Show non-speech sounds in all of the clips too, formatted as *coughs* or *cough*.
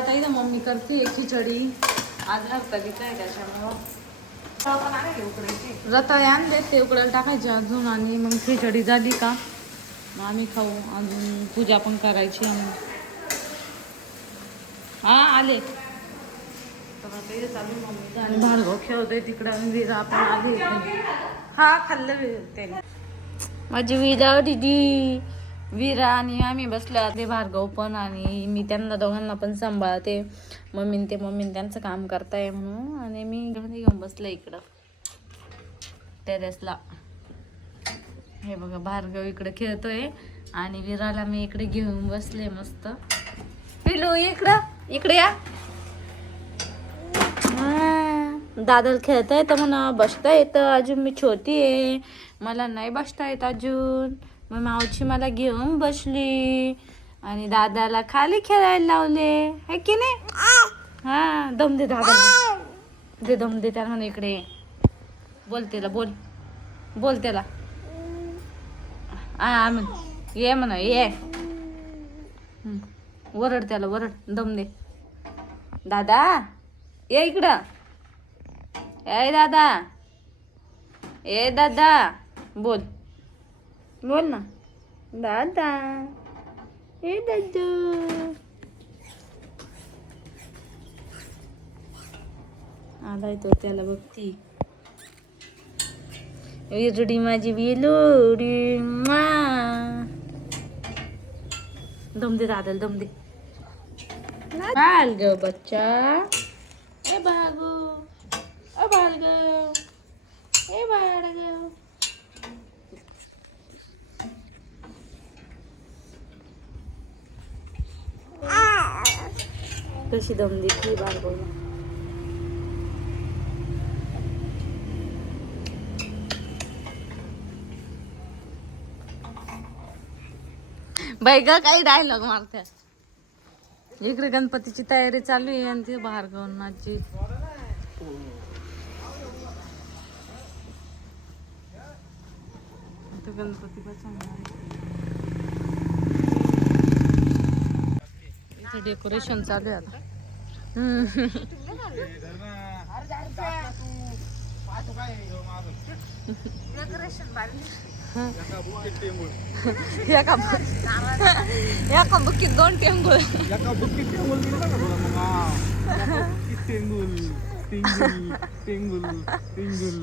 आता इथं मम्मी करते खिचडी. आज हप्ता आहे त्याच्यामुळं. रताळे आणले ते उकडायला टाकायचे अजून आणि मग खिचडी झाली का? मग आम्ही खाऊ. अजून पूजा पण करायची आम्ही हा आले. आणि भार्गव खेळतोय तिकडं. आणि आपण आले. हा खाल्लं त्याने. माझी विरा दिदी. विरा आणि आम्ही बसल्या ते भार्गव पण आणि मी त्यांना दोघांना पण सांभाळते. मम्मीन ते मम्मीन त्यांचं काम करताय म्हणून आणि मी घरी घेऊन बसले इकडं. टेरेसला हे बघा भार्गव इकडे खेळतोय आणि विराला मी इकडे घेऊन बसले मस्त. पिलू इकडं इकडे या. हा, दादल खेळता येतं म्हणा बसता येतं अजून मी छोटी आहे. मला नाही बसता येत अजून. मग मावची मला घेऊन बसली. आणि दादाला खाली खेळायला लावले. है की नाही? हा दम दे दादा. दे दम दे त्याला म्हणे इकडे. बोल त्याला बोल. बोल त्याला. आ म्हण ये म्हणा ये. वरड त्याला वरड. दम दे. दादा ये इकडं. ए दादा. ए दादा. बोल. बोल ना. दादा. ए दादू आलाय तो त्याला बघती. विरडी माझी विलोडी मा. दम दे दादाला दम दे. चाल ग बच्चा. ए बागू ए बाळग ए बाळग कशी दम देते बाळगोला बाई ग काही डायलॉग मारत्या. इकडे गणपतीची तयारी चालू आहे आणि ते बाहेर गवनाची गणपती बसवणार डेकोरेशन चालू आहे आता. एका एका बुकीत दोन टेंगुळ. टेंगुल दिलं का तुला मग हा. एका बुक्कीत टेंगुल टिंगुल टिंगुल टिंगुल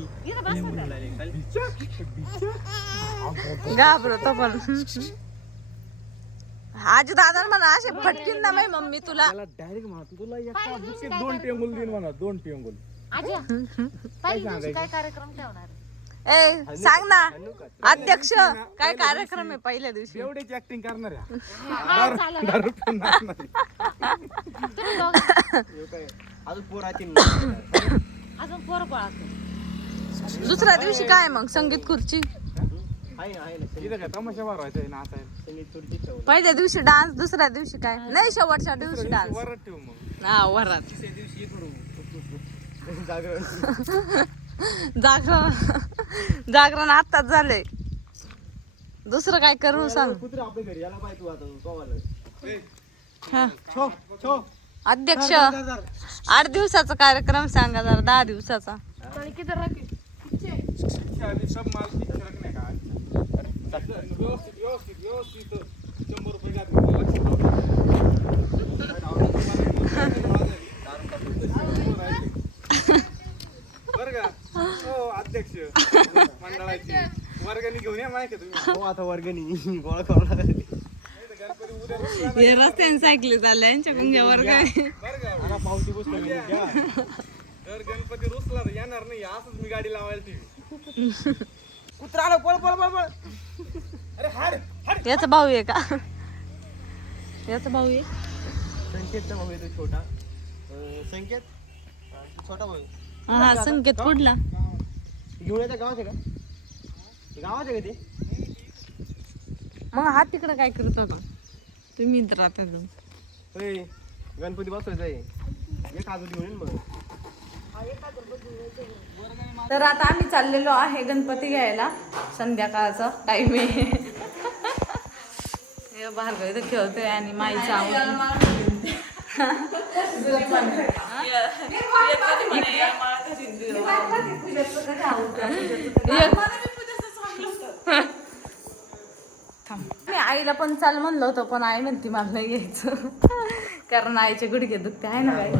बिचक, बिचक. घाबरतो पण आज दादा म्हणा असे फटकीन ना माही मम्मी तुला. त्याला डायरेक्ट म्हणा तुला एका बुक्कीत दोन टेंगुल देईन म्हणा दोन टेंगुल. काय ए सांग ना. अध्यक्ष काय कार्यक्रम आहे पहिल्या दिवशी? एवढीच ऍक्टिंग करणार आहे. दारू-. *coughs* दुसऱ्या दिवशी काय मग संगीत खुर्ची? इथं काय तमाशा भरवायचा नाचायला पहिल्या दिवशी डान्स दुसऱ्या दिवशी काय? नाही शेवटच्या दिवशी डान्स. वरच ठेवू मग. हा वरात. *laughs* जागरण. जागरण आताच झालंय. दुसरं काय करू सांग. हा. छो छो. अध्यक्ष. आठ दिवसाचा कार्यक्रम सांगा जरा दहा दिवसाचा. सब माल किती फरक नाही का? व्यवस्थित व्यवस्थित व्यवस्थित शंभर रुपये बर का हो अध्यक्ष मंडळाचे वर्गणी घेऊन या माहिती तुम्ही हो आता वर्गणी गोळा करून नाही उद्या रुसला तर- हे रस्त्याने सायकली चालल्या यांच्याकडून घ्या वर्ग बरं का. मला पावती पुस्तक घ्या तर गणपती रुसला तर येणार नाही असंच मी गाडी लावायला टीव्ही कुत्रा आलं पळ पळ पळ पळ. याचा भाऊ आहे का? याचा भाऊ आहे? संकेतचा भाऊ येतो छोटा. अं, संकेत? अं, छोटा भाऊ हा संकेत कुठला? घेऊन येत्या गावात आहे का? गावात आहे का ते? मग हा तिकडं काय करत होता तुम्ही इथं राहता अजून. होय गणपती बसवायचा आहे एक हातात घेऊन येईन मग. तर आता आम्ही चाललेलो आहे गणपती घ्यायला. संध्याकाळचा टाइम आहे. हे भार्गव इथं खेळतोय आणि माईचा मी आईला पण चाल म्हणलं होतं पण आई म्हणती मला नाही यायचं. कारण आईचे गुडघे दुखते आहे ना बाई?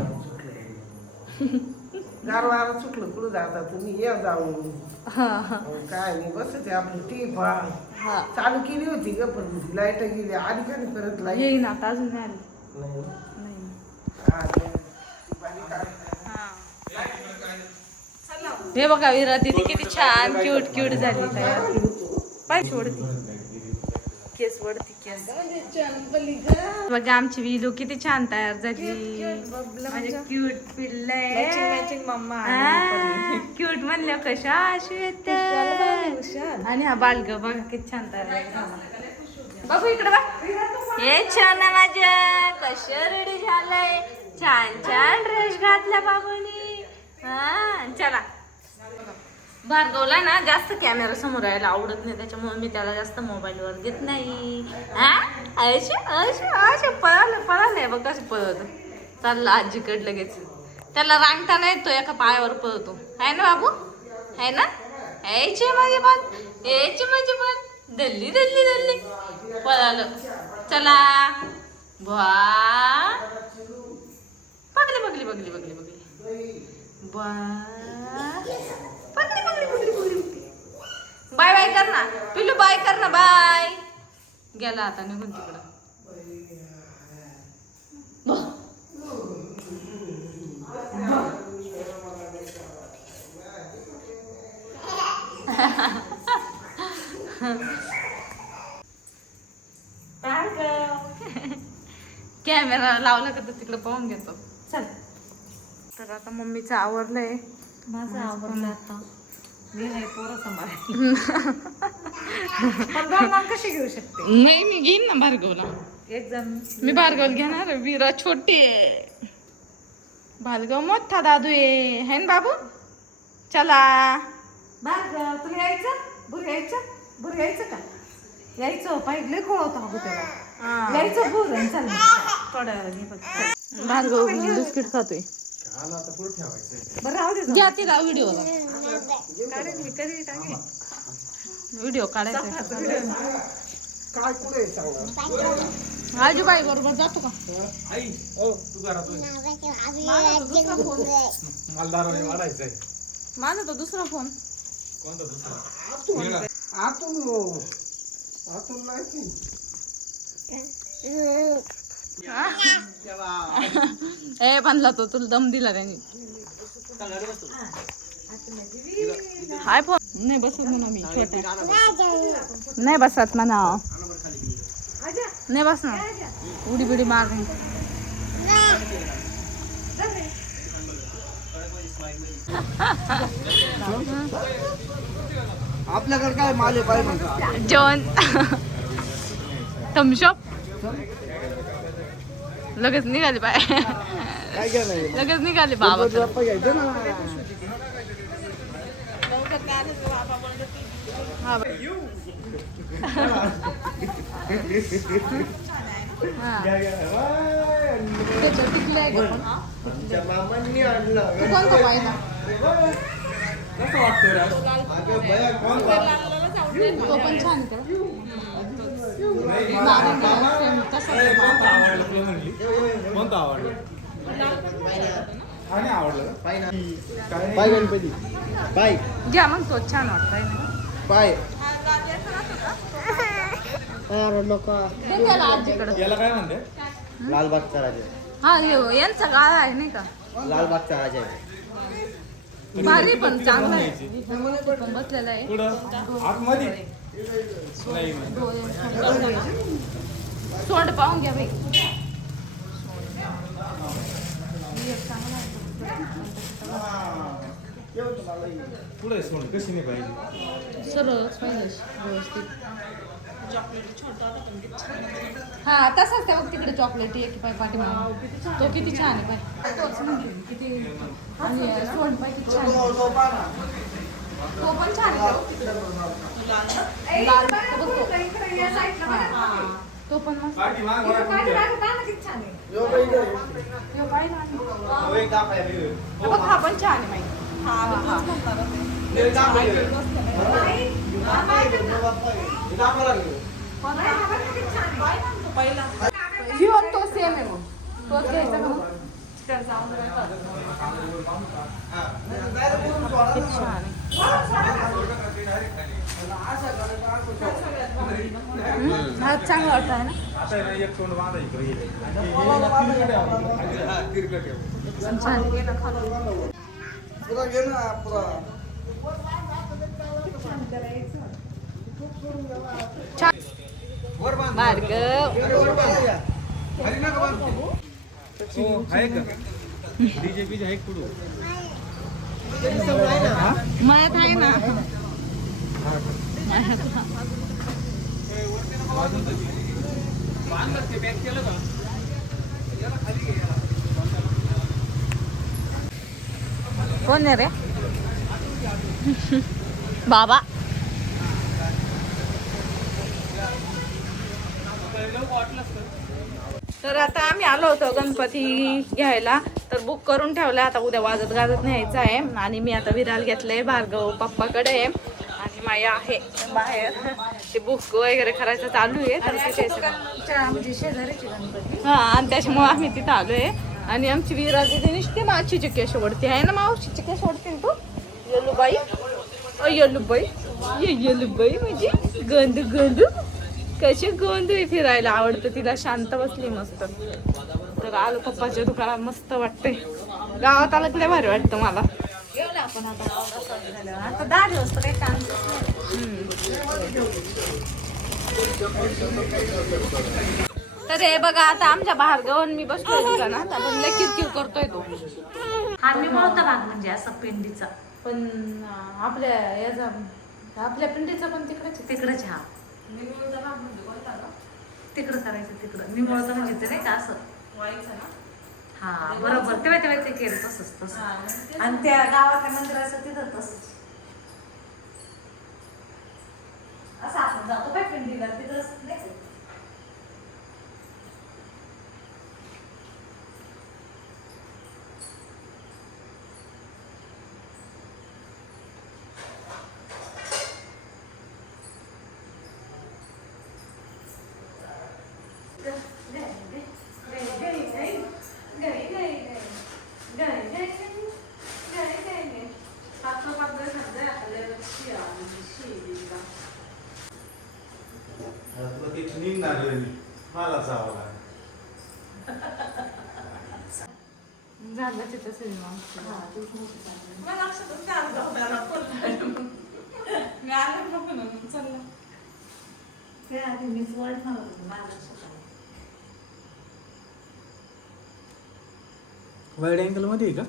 गारवारा सुटलं कुठं जाता तुम्ही? ये जाऊन. हा हा. काय नाही बसते आपली टी हा. चालू केली होती ग पण लाइट गेली. आली का नाही परत लाइट येईन आता अजून नाही आली. हा. हे बघा विरा दीदी किती छान क्यूट क्यूट झाली तयार. पाय सोडती केस वडती केस. बघा आमची विलू किती छान तयार झाली. माझे क्यूट पिल्ले. क्यूट म्हणल्या कशा अशी आणि हा बालग बघा किती छान तयार झाला. बाबू इकडे बघ. हे छान आहे माझ्या. कशा रेडी झालंय. छान छान ड्रेस घातला बाबूनी. हा चला. भार्गवला ना जास्त कॅमेरा समोर यायला आवडत नाही त्याच्यामुळे मी त्याला जास्त मोबाईलवर घेत नाही. हा? अशी अशी पळाले पळाले. बघ कसं पळत चालला आजीकडे लगेच. त्याला रांगताना येतो एका पायावर पळतो आहे ना बाबू? आहे ना? यायचे माझे पण यायचे माझे पण दल्ली दल्ली दल्ली पळालं. चला. बा बघली बघली बघली बघली बघली. बा बाय बाय कर ना. पिलू बाय कर ना बाय. गेला आता निघून तिकडं. कॅमेरा लावला का तर तिकडे पाहून घेतो. चल. तर आता मम्मीचं आवरलंय. माझं आवडलं आता. मी नाही पोरं सांभाळ पण दोन नाम कशी घेऊ शकते? नाही मी घेईन ना भार्गवला. एक जण. मी भार्गव घेणार वीरा छोटी आहे. भार्गव मोठा दादू आहे. है ना बाबू? चला. भार्गव तुला यायचं? बुर यायचं? बुर यायचं का? यायचं पाहिजे खोळ होता अगो त्याला यायचं बुर आणि चल मग. थोड्या वेळाने बघ भार्गव बिस्किट खातोय. बरं राहू दे घ्या तिला व्हिडिओला. काढेन मी कधी टाकेन व्हिडिओ काढायचा काय कुठे सांगा आजूबाई बरोबर जातो का? आई ओ तू घरात होय. मला दारू वाढायचंय माझा तो दुसरा फोन. कोणता दुसरा? निळा. आतून आतून नाही *laughs* ए बांधला तो तुला दम दिला त्यांनी. हाय नाही बसत म्हणा मी छोटा। नाही बसत म्हणा नाही बस ना। उडी बिडी मार आपल्याकडे काय माल आहे जेवण थम्सअप लगेच निघाले बाय नाही? लगेच निघाले बाबा मामांनी आणलं तू कोणता पाहिला कसं कोण तो पण छान कोणता. आवडला? कोणता आवडला? आणि आवडलं? पाय ना. काय? पाय गणपती. पाय. घ्या मग तो छान वाटतंय पाय. *laughs* अरे नको दे त्याला आजीकडं याला काय म्हणते? लालबागचा राजा. हा यो यांचा गाळा आहे नाही का? लालबागचा राजा आहे. भारी पण चांगला आहे. पण बसलेला आहे. कुठं? आतमध्ये? नाही सोंड पाहून घ्या बाई. पुढे सोड कशी नाही पाहिजे सरळच पाहिजे व्यवस्थित हा तसाच त्या बघ तिकडे चॉकलेट एक पाय पाठीमागे. तो किती छान आहे पाय. किती आणि सोंड पाय किती छान. तो पण छान आहे. लाल. बघ तो. हा. पण मस्त पाठी माग पाठी तुमच्या. छान आहे यो बाई इकडे. ह्यो पाहिला ना. हो, एक दाब आहे, रे. हे बघ हा पण छान आहे माहिती एक दाब आहे, रे. हा. हे हा बघ किती छान आहे. ह्यो आणि तो सेम आहे मग तोच घ्यायचा का मग? त्याचा आवडला का? किती छान आहे हा चांगला वाटत आहे ना. हा. मार्ग. हो, *laughs* मळ्यात आहे ना कोण आहे रे? बाबा. तर आता आम्ही आलो होतो गणपती घ्यायला. तर बुक करून ठेवलं. आता उद्या वाजत गाजत न्यायचं आहे. आणि मी आता विराल घेतलंय. भार्गव पप्पाकडे आहे. माया आहे. बाहेर. ते बुक वगैरे करायचं चालू आहे. तर तिथे म्हणजे शेजारीची गणपती. हा आणि त्याच्यामुळे आम्ही तिथं आलोय. आणि आमची विराल दिदी नुसती माशीची केश ओढते. आहे ना मावशीची केश ओढते तू? येलूबाई. अ येलूबाई. ये येलूबाई म्हणजे गंध गंध. कशी गोंद फिरायला? आवडतं तिला शांत बसली मस्त. तर आलो पप्पाच्या दुकानात मस्त वाटते गावात आलं भारी वाटतं मला. ना आपण आता. आता दहा दिवस तर काही काम तर हे बघा आता आमच्या भार्गवन मी बसलोय दुकानात आपण लय किरकिर करतोय तो. हा मी मोठा भाग म्हणजे असं पिंडीचा. पण आपल्या याचा आपल्या पिंडीचा पण तिकडेच. तिकडच हा. तिकडं करायचं तिकडं. मी मोळता म्हणजे ते नाही का असं. हा बरोबर. तेव्हा तेव्हा ते केलं तसंच तसं आणि त्या गावातल्या मंदिराचं तिथं तसंच. असं आपण जातो काय पिंडीला तिथं नाही का? तुला ते निघणार मला जावं लागेल झालं तिथं सिनेमा मी आले नको ना चालला ते आधी मीच वर्ड म्हणत होते, मला लक्षात आलं. वाईड अँगलमध्ये आहे का